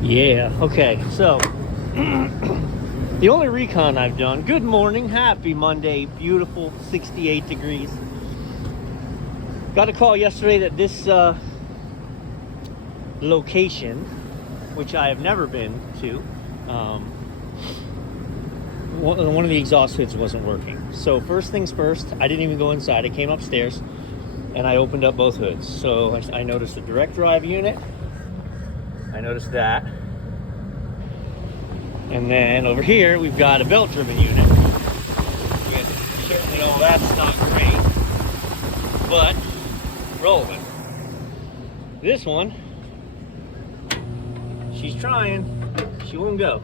Yeah, okay, so the only recon I've done, good morning, happy Monday, beautiful 68 degrees. Got a call yesterday that this location, which I have never been to, one of the exhaust hoods wasn't working. So first things first, I didn't even go inside. I came upstairs and I opened up both hoods. So I noticed a direct drive unit. I noticed that. And then over here, we've got a belt-driven unit. Certainly all that's not great, but relevant. This one, she's trying. She won't go.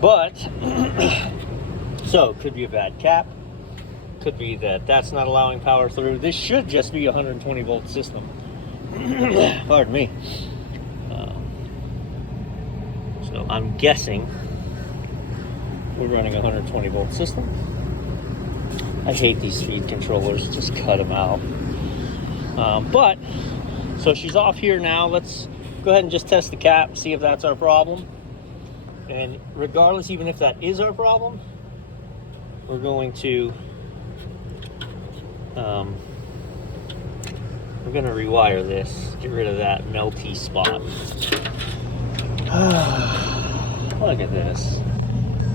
But, so, could be a bad cap. Could be that that's not allowing power through. This should just be a 120 volt system. Pardon me. So I'm guessing we're running a 120 volt system. I hate these speed controllers, just cut them out. But, so she's off here now. Let's go ahead and just test the cap, see if that's our problem. And regardless, even if that is our problem, we're going to rewire this, get rid of that melty spot. Look at this.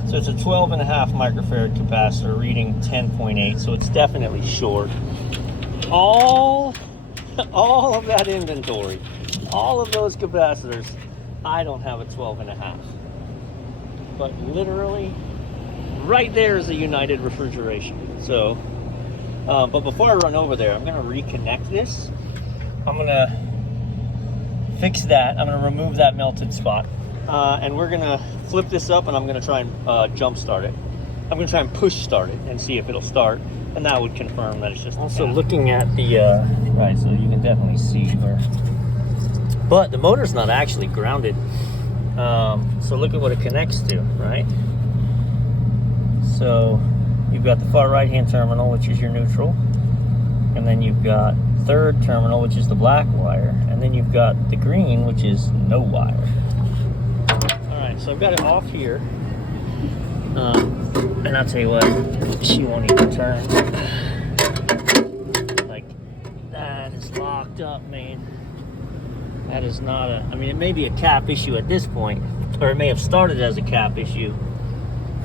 So it's a 12.5 microfarad capacitor reading 10.8, so it's definitely short. All of that inventory, all of those capacitors, I don't have a 12.5. But literally, right there is a United Refrigeration. So, but before I run over there, I'm gonna reconnect this. I'm gonna fix that. I'm gonna remove that melted spot. And we're gonna flip this up and I'm gonna try and jump start it. I'm gonna try and push start it and see if it'll start. And that would confirm that it's just also looking at the, right, so you can definitely see where, but the motor's not actually grounded. So look at what it connects to, right? So you've got the far right-hand terminal, which is your neutral. And then you've got third terminal, which is the black wire. And then you've got the green, which is no wire. All right, so I've got it off here. And I'll tell you what, she won't even turn. Like, that is locked up, man. That is not a, I mean, it may be a cap issue at this point, or it may have started as a cap issue,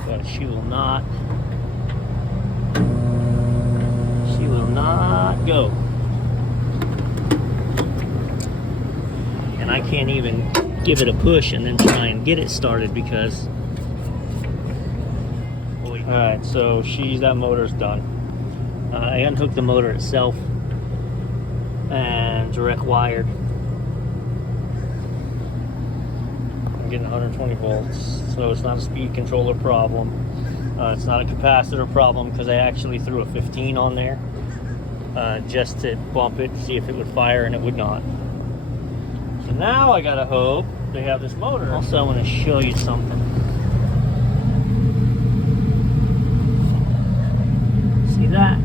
but she will not go. And I can't even give it a push and then try and get it started because, boy. All right, so that motor's done. I unhooked the motor itself and direct wired. I'm getting 120 volts, so it's not a speed controller problem. It's not a capacitor problem because I actually threw a 15 on there just to bump it, see if it would fire, and it would not. So now I gotta hope they have this motor. Also, I want to show you something. See that?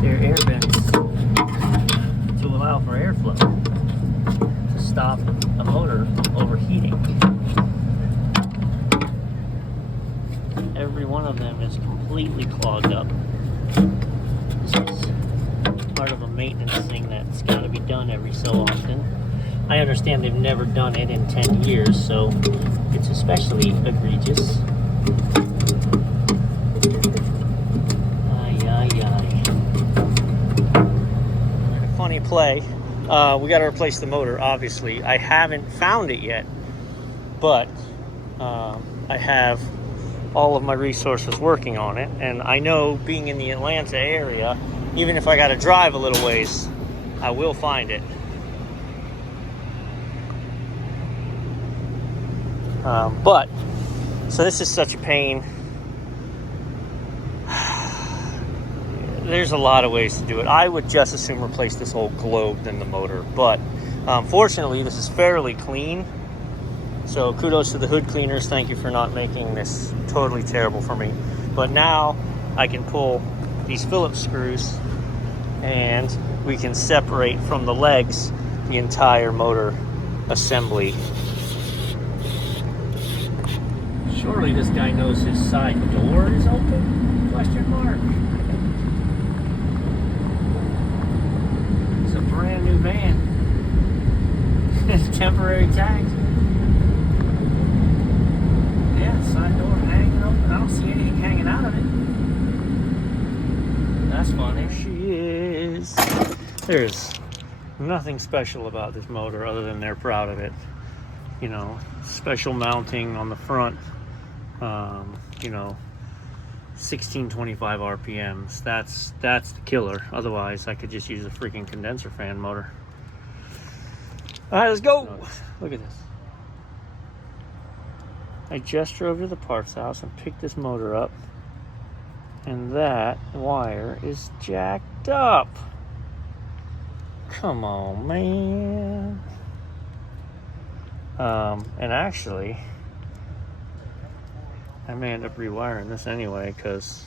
They're air vents to allow for airflow to stop the motor from overheating. Every one of them is completely clogged up. This is part of a maintenance thing that's got to be done every so often. I understand they've never done it in 10 years, so it's especially egregious. Funny play. We got to replace the motor, obviously. I haven't found it yet, but I have all of my resources working on it, and I know, being in the Atlanta area, even if I got to drive a little ways, I will find it. But so this is such a pain. There's a lot of ways to do it. I would just as soon replace this whole globe than the motor, but fortunately this is fairly clean. So kudos to the hood cleaners. Thank you for not making this totally terrible for me. But now I can pull these Phillips screws, and we can separate from the legs the entire motor assembly. Surely this guy knows his side door is open? Question mark. It's a brand new van. It's temporary tags. Yeah, side door hanging open. I don't see anything hanging out of it. That's funny. There she is. There's nothing special about this motor other than they're proud of it. You know, special mounting on the front. You know, 1625 RPMs. That's the killer. Otherwise, I could just use a freaking condenser fan motor. All right, let's go. Look at this. I just drove to the parts house and picked this motor up, and that wire is jacked up. Come on, man. And actually, I may end up rewiring this anyway, because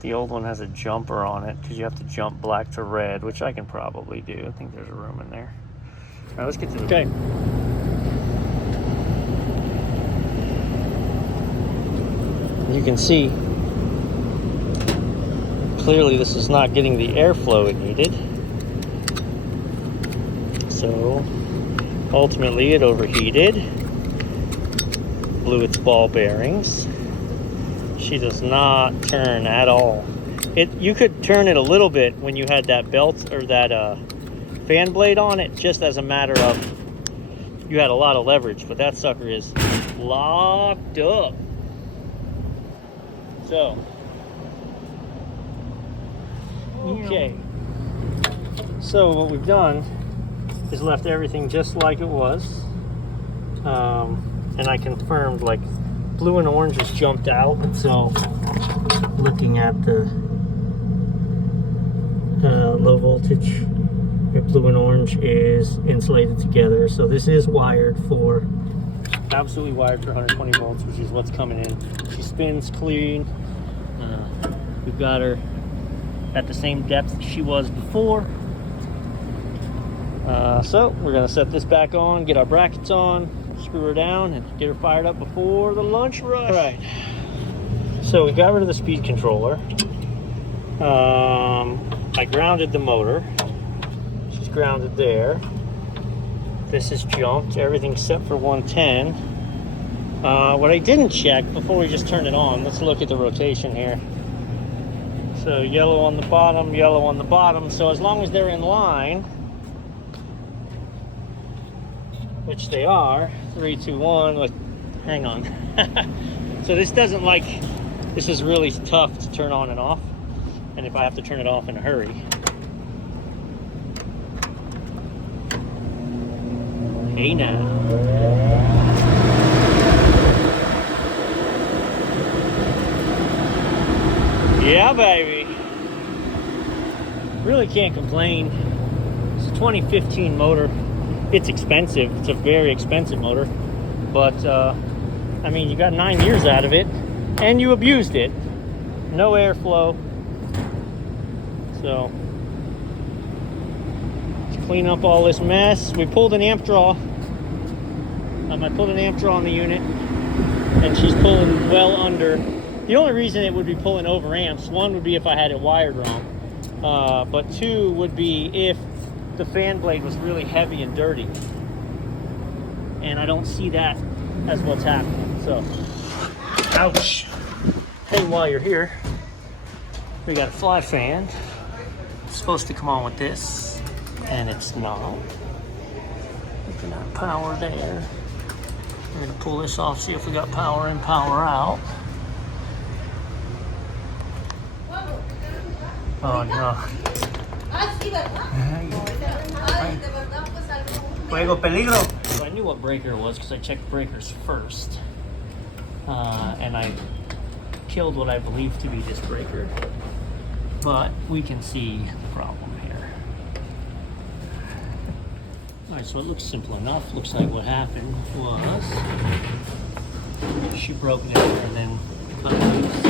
the old one has a jumper on it, because you have to jump black to red, which I can probably do. I think there's a room in there. All right, let's get to the... Okay. You can see, clearly this is not getting the airflow it needed. So, ultimately it overheated, blew its ball bearings. She does not turn at all. You could turn it a little bit when you had that belt or that fan blade on it, just as a matter of you had a lot of leverage, but that sucker is locked up. So, okay. So what we've done is left everything just like it was. And I confirmed, like, blue and orange has jumped out. So looking at the low voltage, blue and orange is insulated together. So this is wired for, absolutely wired for 120 volts, which is what's coming in. She spins clean. We've got her at the same depth she was before. So we're gonna set this back on, get our brackets on, screw her down, and get her fired up before the lunch rush. All right. So we got rid of the speed controller. I grounded the motor. She's grounded there. This is junked. Everything's set for 110. What I didn't check before we just turned it on, let's look at the rotation here. So yellow on the bottom, yellow on the bottom. So as long as they're in line, which they are, 3, 2, 1, like, hang on. So this doesn't like, this is really tough to turn on and off. And if I have to turn it off in a hurry. Hey now. Yeah, baby. Really can't complain. It's a 2015 motor. It's expensive. It's a very expensive motor. But, I mean, you got 9 years out of it, and you abused it. No airflow. So, let's clean up all this mess. We pulled an amp draw. I pulled an amp draw on the unit, and she's pulling well under. The only reason it would be pulling over amps, one would be if I had it wired wrong, but two would be if the fan blade was really heavy and dirty, and I don't see that as what's happening. So, ouch. Hey, while you're here, we got a fly fan. It's supposed to come on with this, and it's not. Looking at power there. I'm gonna pull this off, see if we got power in, power out. Oh no. Fuego peligro. So I knew what breaker it was because I checked breakers first. And I killed what I believe to be this breaker. But we can see the problem here. Alright, so it looks simple enough. Looks like what happened was she broke it and then cut loose.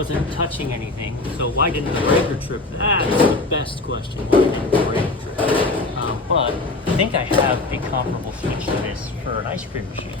wasn't touching anything. So why didn't the breaker trip? That's the best question. Why didn't the breaker trip? But I think I have a comparable switch to this for an ice cream machine.